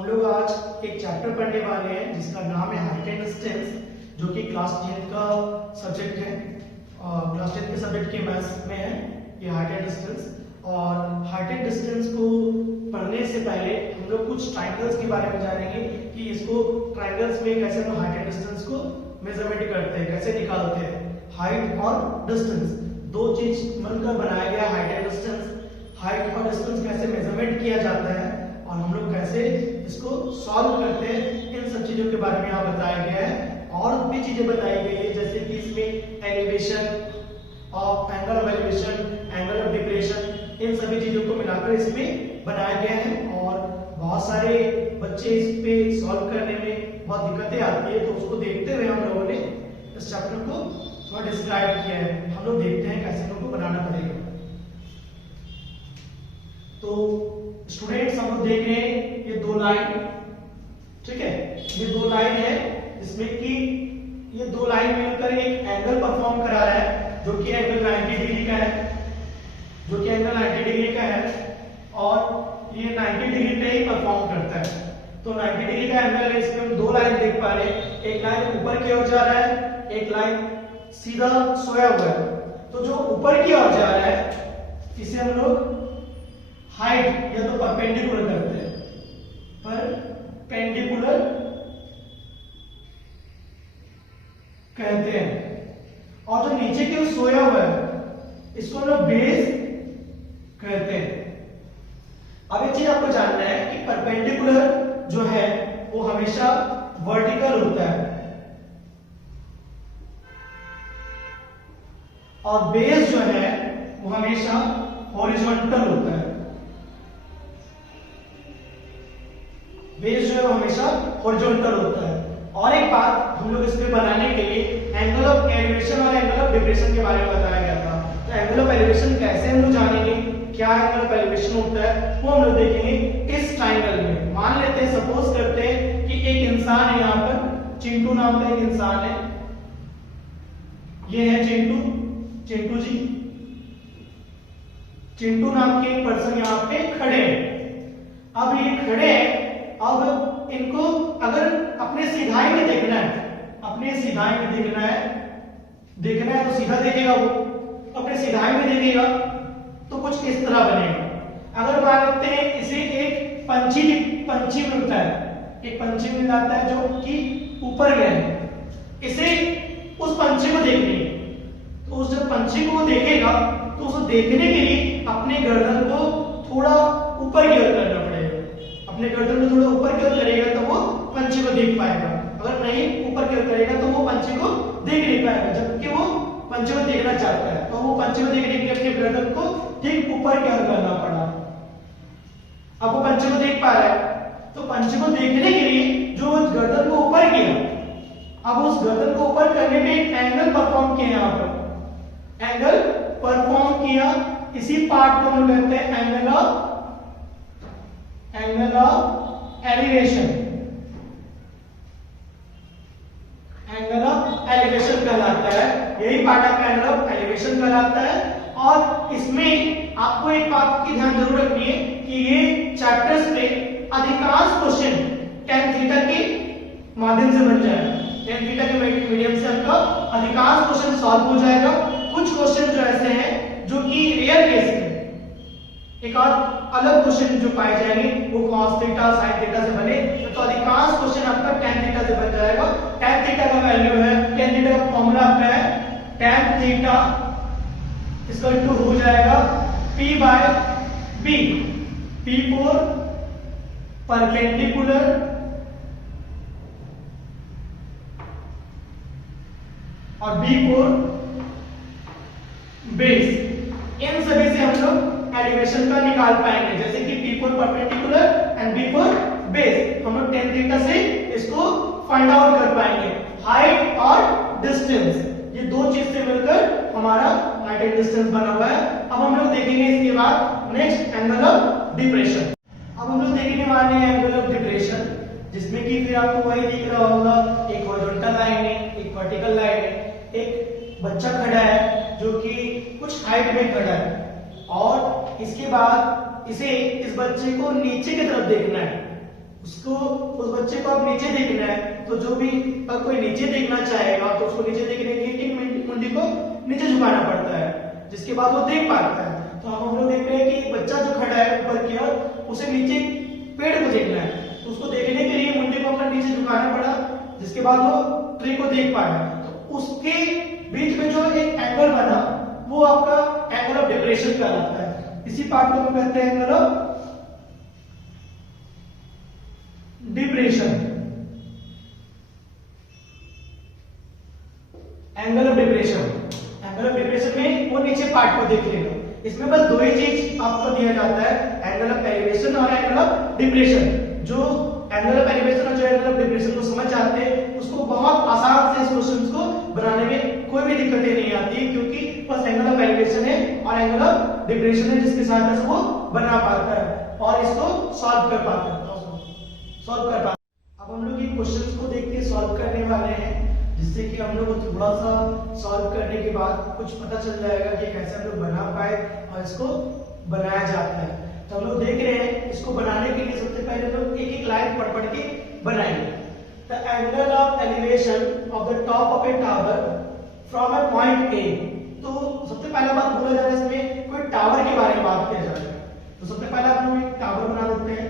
हम लोग आज एक चैप्टर पढ़ने वाले हैं जिसका नाम है हाइट एंड डिस्टेंस, जो कि क्लास 10 का सब्जेक्ट है। क्लास 10 के सब्जेक्ट के मैथ्स में है ये हाइट एंड डिस्टेंस। और हाइट एंड डिस्टेंस को पढ़ने से पहले हम लोग कुछ ट्राइंगल्स के बारे में जानेंगे कि इसको ट्राइंगल्स में कैसे हम हाइट एंड डिस्टेंस को मेजरमेंट करते हैं, कैसे निकालते हैं। हाइट और डिस्टेंस दो चीज मिलकर बनाया गया हाइट एंड डिस्टेंस। हाइट और डिस्टेंस कैसे मेजरमेंट किया जाता है और हम लोग कैसे इसको सॉल्व करते हैं, इन सब चीजों के बारे में यहाँ बताया गया है। और भी चीजें बताई गई है जैसे कि इसमें elevation of angle of elevation, angle of depression, इन सभी चीजों को मिलाकर इसमें बनाया गया है। और बहुत सारे बच्चे इस पे सॉल्व करने में बहुत दिक्कतें आती है, तो उसको देखते हुए हम लोगों ने इस चैप्टर को थोड़ा डिस्क्राइब किया है। हम लोग देखते हैं कैसे हमको बनाना पड़ेगा। तो स्टूडेंट्स हम लोग देख रहे हैं ये दो लाइन, ठीक है, ये दो लाइन है जिसमें कि ये दो लाइन मिलकर एक एंगल परफॉर्म करा रहा है जो कि एंगल 90 डिग्री का है, जो कि एंगल 90 डिग्री का है और ये 90 डिग्री पे ही परफॉर्म करता है। तो 90 डिग्री का एंगल है, इसमें हम दो लाइन देख पा रहे हैं, एक लाइन ऊपर की ओर जा रहा है, एक लाइन सीधा सोया हुआ है। तो जो ऊपर की ओर जा रहा है इसे हम लोग हाइट या तो परपेंडिकुलर करते हैं, परपेंडिकुलर कहते हैं। और जो नीचे की ओर सोया हुआ है इसको हम लोग बेस कहते हैं। अब एक चीज आपको जानना है कि परपेंडिकुलर जो है वो हमेशा वर्टिकल होता है और बेस जो है वो हमेशा हॉरिजॉन्टल होता है। बेस जो है वो हमेशा हॉरिजॉन्टल होता है। और एक बात हम लोग इसमें बनाने के लिए एंगल ऑफ एलिवेशन और एंगल ऑफ डिप्रेशन के बारे में बताया गया था। तो एंगल ऑफ एलिवेशन कैसे हम लोग जानेंगे, क्या एंगल ऑफ एलिवेशन होता है, वो हम लोग देखेंगे इस ट्राइंगल में। मान लेते हैं, सपोज करते हैं कि एक इंसान है, यहाँ पर चिंटू नाम का एक इंसान है, ये है चिंटू जी, चिंटू नाम के एक पर्सन यहाँ पे खड़े हैं। अब ये खड़े हैं, अब इनको अगर अपने सीधाई में देखना है, अपने सीधाई में देखना है तो सीधा देखेगा वो, अपने सीधाई में देखेगा तो कुछ इस तरह बनेगा। अगर मान लेते हैं इसे एक पंछी मिलता है, एक पंछी मिल जाता है जो कि ऊपर गया है, इसे उस पंछी को देखनी है, तो उस जब पंछी को वो देखेगा तो उसे देखने के लिए अपने गर्दन को थोड़ा ऊपर की ओर करना पड़ेगा। अपने गर्दन को थोड़ा ऊपर की ओर करेगा तो वो पंछी को देख पाएगा, अगर नहीं ऊपर की ओर करेगा तो वो पंछी को देख नहीं पाएगा। जबकि वो पंछी को देखना चाहता है तो वो पंछी को देखने के लिए अपने गर्दन को ठीक ऊपर की ओर करना पड़ा। अब वो पंछी को देख पा रहा है, तो पंछी को देखने के लिए जो गर्दन को ऊपर किया, अब उस गर्दन को ऊपर करने में एक एंगल परफॉर्म किया, यहाँ पर एंगल परफॉर्म किया, इसी पार्ट को हम कहते हैं angle of elevation. Angle of elevation कहलाता है, यही पार्ट आपका एंगल ऑफ एलिवेशन कहलाता है। और इसमें आपको एक बात की ध्यान जरूर रखनी है कि ये चैप्टर्स पे अधिकांश क्वेश्चन tan थीटा के माध्यम से बन जाएगा। tan थीटा के मीडियम से आपका अधिकांश क्वेश्चन सॉल्व हो जाएगा। कुछ क्वेश्चन जो ऐसे हैं जो कि रेयर केस में एक और अलग क्वेश्चन जो पाए जाएंगे वो cos थीटा sin थीटा से बने, तो अधिकांश क्वेश्चन आपका tan थीटा से बन जाएगा। tan थीटा का वैल्यू है, tan थीटा का फॉर्मूला आपका है tan थीटा इसका टू हो जाएगा p by b, p for perpendicular और b फॉर बेस। इन सभी से हम लोग एलिवेशन का निकाल पाएंगे, जैसे कि p for perpendicular and b for base. हम लोग tan थीटा से इसको फाइंड आउट कर पाएंगे। हाइट और डिस्टेंस, ये दो चीज से मिलकर हमारा हाइट एंड डिस्टेंस बना हुआ है। अब हम लोग देखेंगे इसके बाद नेक्स्ट एंगल ऑफ डिप्रेशन। अब हम लोग देखने वाले हैं एंगल ऑफ डिप्रेशन, जिसमें कि फिर आपको वही दिख रहा होगा, एक हॉरिजॉन्टल लाइन है, एक वर्टिकल लाइन है, एक बच्चा खड़ा है जो कि कुछ हाइट में खड़ा है और इसके बाद इसे इस बच्चे को नीचे की तरफ देखना है, उसको, उस बच्चे को अब नीचे देखना है, तो जो भी कोई नीचे देखना चाहेगा तो उसको नीचे देखने के लिए मुंडी को नीचे झुकाना पड़ता है, जिसके बाद वो देख पाता है। तो हम लोग देख रहे हैं कि बच्चा जो खड़ा है ऊपर की ओर, उसे नीचे पेड़ को देखना है, तो उसको देखने के लिए मुंडी को अपना नीचे झुकाना पड़ा, जिसके बाद वो ट्री को देख पाया। तो उसके बीच में जो एक एंगल बना वो आपका एंगल ऑफ डिप्रेशन कहलाता है। इसी पार्ट को हम कहते हैं angle of depression. Angle of depression, angle of depression में वो नीचे पार्ट को देख लेगा। इसमें बस दो ही चीज आपको दिया जाता है, एंगल ऑफ एलिवेशन और एंगल ऑफ डिप्रेशन। जो एंगल ऑफ एलिवेशन और जो एंगल ऑफ डिप्रेशन को समझ जाते हैं उसको बहुत आसान से इस क्वेश्चन को बनाने में कोई भी दिक्कतें नहीं आती, क्योंकि बस एंगल ऑफ एलिवेशन है और एंगल ऑफ डिप्रेशन है जिसकी सहायता से वो बना पाता है और इसको सॉल्व कर पाता है। अब हम लोग ये क्वेश्चंस को देख के सॉल्व करने वाले हैं, जिससे कि हम लोग को थोड़ा सा सॉल्व करने के बाद कुछ पता चल जाएगा कि कैसे हम लोग बना पाए और इसको बनाया जाता है। तो हम लोग देख रहे हैं, इसको बनाने के लिए सबसे पहले लोग एक एक लाइन पढ़ के बनाएंगे। The angle of elevation of the top of A tower from A point A. तो सबसे पहला बात बोला जा रहा है, इसमें कोई टावर के बारे में बात किया जा रहा है। तो सबसे पहले हम लोग एक टावर बना देते हैं।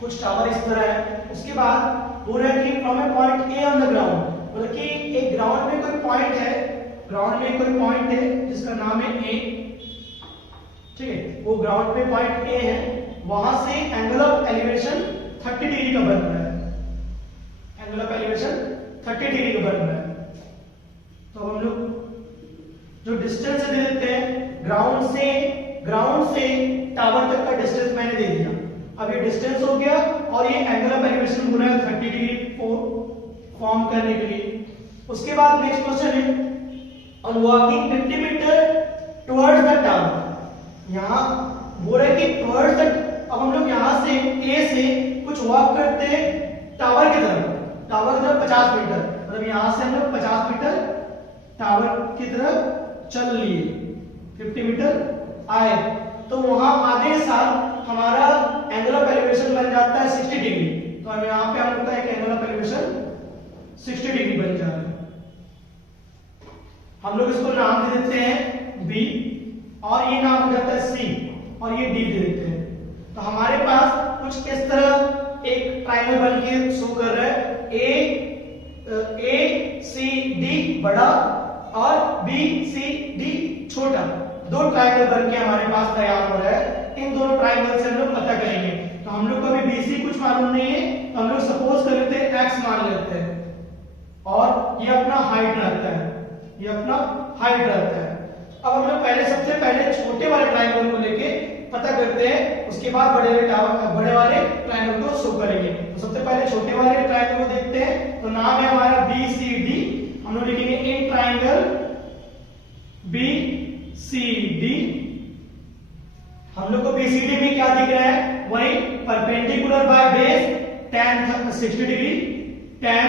कुछ टावर इस तरह है। उसके बाद बोल रहा है कि from A point A on the ground, मतलब कि एक ग्राउंड में कोई पॉइंट है, ग्राउंड में कोई पॉइंट है जिसका नाम है ए, ठीक है, वो ग्राउंड पे पॉइंट ए है, वहां से एंगल ऑफ एलिवेशन 30 डिग्री का बन रहा है। एंगल ऑफ एलिवेशन 30 डिग्री का बन रहा है। तो हम लोग जो डिस्टेंस दे देते हैं, ग्राउंड से टावर तक का डिस्टेंस मैंने दे दिया। अब ये डिस्टेंस हो गया और ये एंगल ऑफ एलिवेशन हो रहा है 30 डिग्री फॉर्म करने के लिए। उसके बाद नेक्स्ट क्वेश्चन है, on walking 50 metre towards the tower. यहां बोल रहा है कि टुवर्ड्स द, अब हम लोग यहां से ए से कुछ वॉक करते हैं टावर की तरफ। टावर की तरफ 50 मीटर, मतलब यहां से हम लोग 50 मीटर टावर की तरफ चल लिए, 50 मीटर आए, तो वहां आधे साथ हमारा एंगल ऑफ एलिवेशन बन जाता है 60 डिग्री। तो हम यहां पे हम लोग का एक एंगल ऑफ एलिवेशन 60 डिग्री बन जाता है। हम लोग इसको नाम दे देते हैं बी, और ये नाम हो जाता है सी, और ये डी दे देते हैं। तो हमारे पास कुछ इस तरह एक ट्रायंगल बन के शो कर रहा है, ए सी डी बड़ा और बी सी डी छोटा। दो ट्रायंगल बन के हमारे पास तैयार हो रहा है। इन दोनों ट्रायंगल से हम लोग पता करेंगे। तो हम लोग को अभी बीसी कुछ मालूम नहीं है, तो हम लोग सपोज कर लेते हैं एक्स मान लेते हैं, और ये अपना हाइट रहता है, ये अपना हाइट रहता है। अब हम लोग सबसे पहले छोटे वाले ट्रायंगल को लेके पता करते हैं, उसके बाद बड़े वाले ट्रायंगल को शो करेंगे। तो सबसे पहले छोटे वाले ट्रायंगल को देखते हैं। तो नाम है हमारा बी सी डी। हम लोग लिखेंगे in triangle B C D. हम लोग को बीसीडी में क्या दिख रहा है, वही perpendicular by base tan 60 degree, tan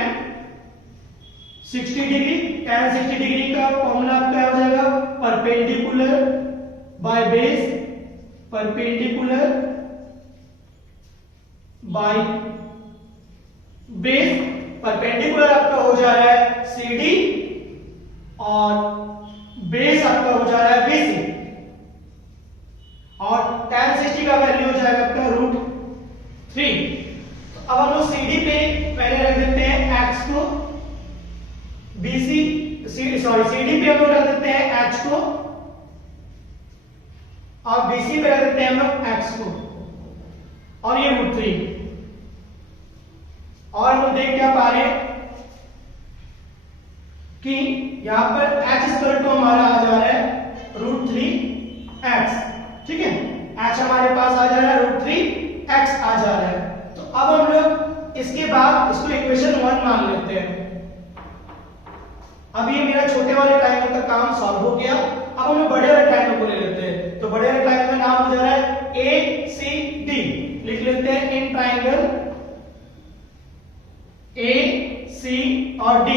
60 degree, tan 60 degree का फॉर्मूला क्या हो जाएगा, perpendicular by base, perpendicular by base, perpendicular आपका हो जा रहा है CD और बेस आपका हो जा रहा है BC, और tan 60 का वैल्यू हो जाएगा आपका √3। तो अब हम लोग CD पे पहले रख देते हैं x को, CD पे हम लोग रख देते हैं h को, और BC पे रख देते हैं हम लोग x को, और ये √3। और हम लोग देख क्या पा रहे हैं कि यहां पर h² तो हमारा आ जा रहा है √3x, ठीक है, h हमारे पास आ जा रहा है √3x आ जा रहा है। तो अब हम लोग इसके बाद इसको इक्वेशन 1 मान लेते हैं। अब ये मेरा छोटे वाले ट्रायंगल का काम सॉल्व हो गया। अब हम लोग बड़े वाले ट्रायंगल को ले लेते हैं। तो बड़े वाले ट्रायंगल का नाम हो जा रहा है ACD। लिख लेते हैं इन ट्रायंगल AC और D।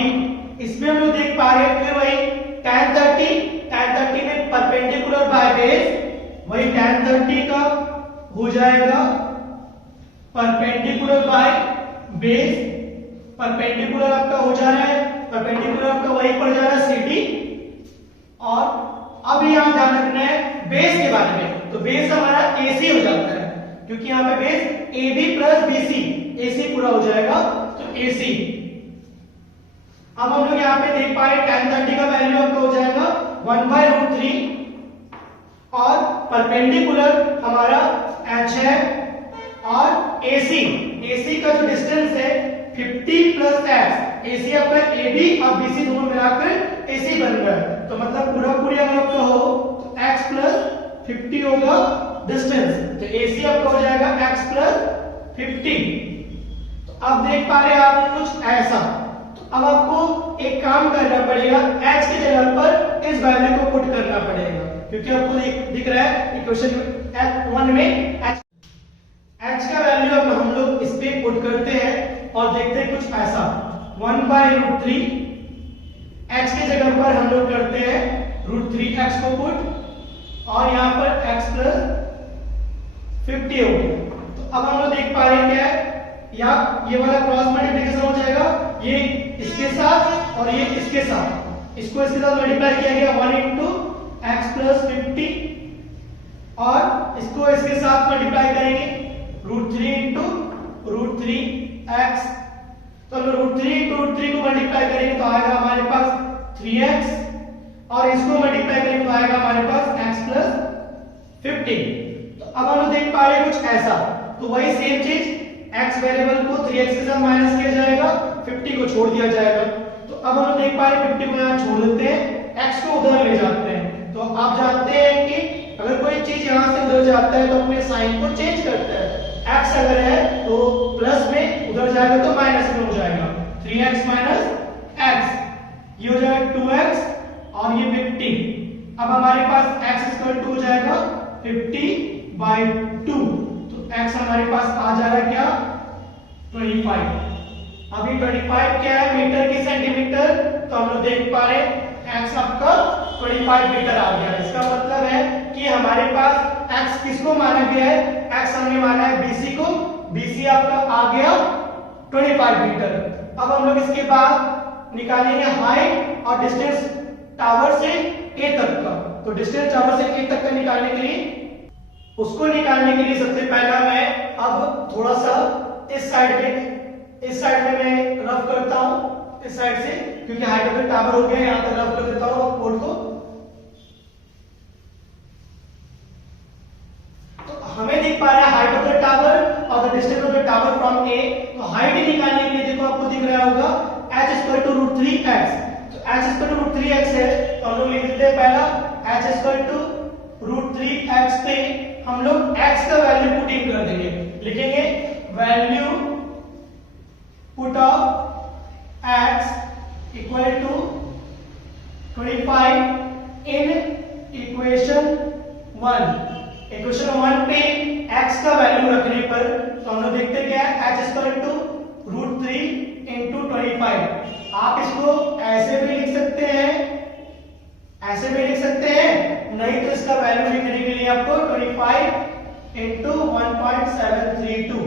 इसमें हम लोग देख पा रहे हैं फिर वही tan 30 में परपेंडिकुलर बाय बेस वही tan 30 का हो जाएगा परपेंडिकुलर बाय बेस। परपेंडिकुलर आपका हो जा रहा है, परपेंडिकुलर आपका वही पड़ जा रहा है CD। और अब यहां ध्यान रखना है बेस के बारे में, तो बेस हमारा AC हो जाता है, क्योंकि यहां पे बेस AB प्लस BC, AC पूरा हो जाएगा तो AC। अब हम लोग यहाँ पे देख पा रहे हैं tan 30 का वैल्यू आपका हो जाएगा 1/√3 और परपेंडिकुलर हमारा h है और AC का जो डिस्टेंस है 50 प्लस x, AC आपका AB और BC दोनों मिलाकर AC बन गया, तो मतलब पूरा पूरी अगर आपका हो तो x प्लस 50 होगा डिस्टेंस, तो AC आपका हो जाएगा x प्लस 50। तो अब देख पा रहे हैं आप कुछ ऐसा। तो अब आपको एक काम करना पड़ेगा, h की जगह पर इस वैल्यू को पुट करना पड़ेगा, क्योंकि आपको दिख रहा है इक्वेशन 1 में h का वैल्यू अब हम लोग इस पे पुट करते हैं और देखते हैं कुछ ऐसा 1/√3। h की जगह पर हम लोग करते हैं √3x को पुट और यहां पर x प्लस 50 हो गया। तो अब हम लोग देख पा रहे हैं क्या है, या ये वाला क्रॉस मल्टीप्लिकेशन हो जाएगा, ये इसके साथ और ये इसके साथ, इसको इसके साथ मल्टीप्लाई किया गया 1 into x प्लस 50 और इसको इसके साथ मल्टीप्लाई करेंगे √3 into √3x। तो हम √3 into √3 को मल्टीप्लाई करेंगे तो आएगा हमारे पास 3x और इसको मल्टीप्लाई करेंगे तो आएगा हमारे पास x प्लस 50। तो अब हम लोग देख पा रहे हैं कुछ ऐसा, तो वही सेम चीज x वेरिएबल को 3x के साथ माइनस किया जाएगा, 50 को छोड़ दिया जाएगा। तो अब हम लोग देख पा रहे हैं 50 को यहां छोड़ देते हैं, x को उधर ले जाते हैं। तो आप जानते हैं कि अगर कोई चीज यहां से उधर जाता है तो अपने साइन को चेंज करता है, x अगर है तो प्लस में, उधर जाएगा तो माइनस में हो जाएगा, 3x माइनस x, ये हो जाएगा 2x और ये 50। अब हमारे पास x इक्वल टू हो जाएगा 50/2, तो x हमारे पास आ जा रहा है क्या 25। अभी 25 क्या है मीटर की सेंटीमीटर, तो हम लोग देख पा रहे हैं x आपका 25 मीटर आ गया। इसका मतलब है कि हमारे पास x किसको माना गया है, x हमने माना है BC को, BC आपका आ गया 25 मीटर। अब हम लोग इसके बाद निकालेंगे हाइट और डिस्टेंस टावर से A तक का। तो डिस्टेंस टावर से A तक का निकालने के लिए, उसको निकालने के लिए सबसे पहला मैं अब थोड़ा सा इस साइड में मैं रफ करता हूं, इस साइड से, क्योंकि हाइट ऑफ द टावर हो गया, यहां तक रफ कर देता हूं कोड को। तो हमें दिख पा रहा है हाइट ऑफ द टावर और the distance of the tower from A. तो हाइट निकालने के लिए देखो आपको दिख रहा होगा h इक्वल टू √3x। तो h इक्वल टू √3x है, तो हम लोग लिख देते हैं पहला h इक्वल टू √3x पे हम लोग x का वैल्यू पुटिंग कर देंगे, लिखेंगे value put of x equal to 25 in equation 1। Equation 1 पे x का वैल्यू रखने पर तो हम लोग देखते क्या है, h इक्वल टू √3 into 25। आप इसको ऐसे भी लिख सकते हैं, ऐसे भी लिख सकते हैं, नहीं तो इसका वैल्यू लिखने के लिए आपको 25 into 1.732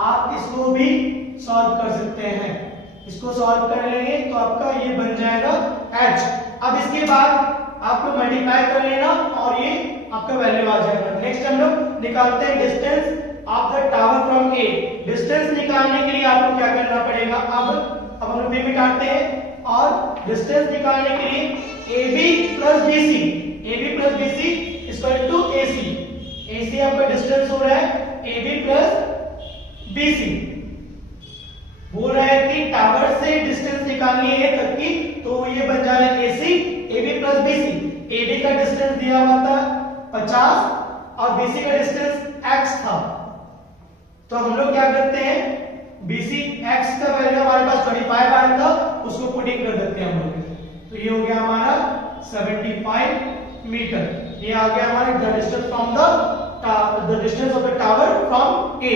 आप इसको भी सॉल्व कर सकते हैं। इसको सॉल्व कर लेंगे तो आपका ये बन जाएगा h। अब इसके बाद आपको मल्टीप्लाई कर लेना और ये आपका वैल्यू आ जाएगा। नेक्स्ट हम लोग निकालते हैं distance of the tower from A. Distance निकालने के लिए आपको क्या करना पड़ेगा, अब हम लोग b मिटाते हैं और डिस्टेंस निकालने के लिए AB प्लस BC इक्वल टू AC आपका डिस्टेंस हो रहा है AB प्लस BC। बोल रहा है कि टावर से डिस्टेंस निकालनी है तक की, तो ये बन जा रहा है AC AB प्लस BC। AB का डिस्टेंस दिया हुआ था 50 और BC का डिस्टेंस x था, तो हम लोग क्या करते हैं, BC x का वैल्यू हमारे पास 25 आया था, उसको पुटिंग कर देते हैं हम लोग। तो ये हो गया हमारा 75 मीटर। ये आ गया हमारा the distance of the tower from A।